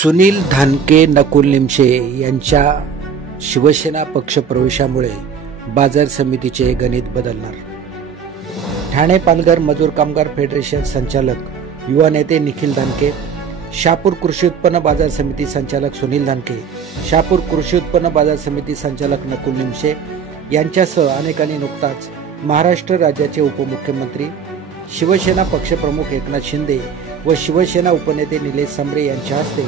सुनील धानके नकुल निमशे यांच्या शिवसेना पक्षप्रवेशामुळे बाजार समितीचे गणित बदलणार। ठाणे पालघर मजूर कामगार फेडरेशन संचालक युवा नेते निखिल धानके, शहापूर कृषी उत्पन्न बाजार समिती संचालक सुनील धानके, शहापूर कृषी उत्पन्न बाजार समिती संचालक नकुल निमशे यांच्यासह अनेकांनी नुकताच महाराष्ट्र राज्याचे उपमुख्यमंत्री, शिवसेना पक्षप्रमुख एकनाथ शिंदे व शिवसेना उपनेते निलेश सांबरे यांच्या हस्ते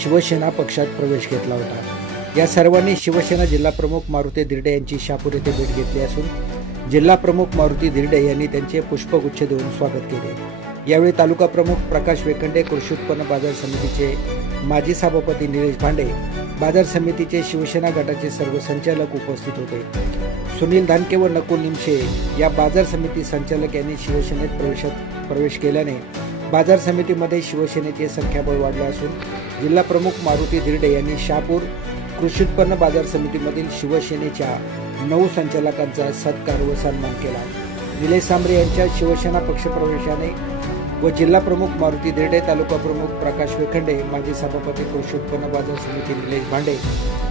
शिवसेना पक्षात प्रवेश घेतला होता। या सर्वांनी शिवसेना जिल्हाप्रमुख मारुती धिरडे यांची शहापूर येथे भेट घेतली असून जिल्हाप्रमुख मारुती धिरडे यांनी त्यांचे पुष्पगुच्छ देऊन स्वागत केले। यावेळी तालुका प्रमुख प्रकाश वेखंडे, कृषी उत्पन्न बाजार समितीचे माजी सभापती निलेश भांडे, बाजार समितीचे शिवसेना गटाचे सर्व संचालक उपस्थित होते। सुनील धानके व नकुल निमशे या बाजार समिती संचालक यांनी शिवसेनेत प्रवेश केल्याने बाजार समितीमध्ये शिवसेनेचे संख्याबळ वाढले असून जिल्हा प्रमुख मारुती धिरडे यांनी शहापूर कृषी उत्पन्न बाजार समितीमधील शिवसेनेच्या 9 संचालकांचा सत्कार व सन्मान केला। निलेश सांबरे यांच्या शिवसेना पक्षप्रवेशाने व जिल्हा प्रमुख मारुती धिरडे, तालुका प्रमुख प्रकाश वेखंडे, माजी सभापती कृषी उत्पन्न बाजार समिती निलेश भांडे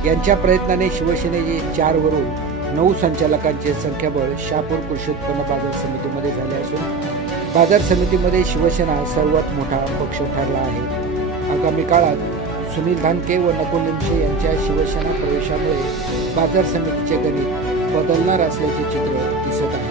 यांच्या प्रयत्नाने शिवसेनेचे 4 वरून 9 संचालकांचे संख्याबळ शहापूर कृषी उत्पन्न बाजार समितीमध्ये झाले असून बाजार समितीमध्ये शिवसेना सर्वात मोठा पक्ष ठरला आहे। आगामी काळात सुनील धानके व नकुल निमशे यांच्या शिवसेना प्रवेशामुळे बाजार समितीचे गणित बदलणार असल्याचे चित्र दिसत आहे।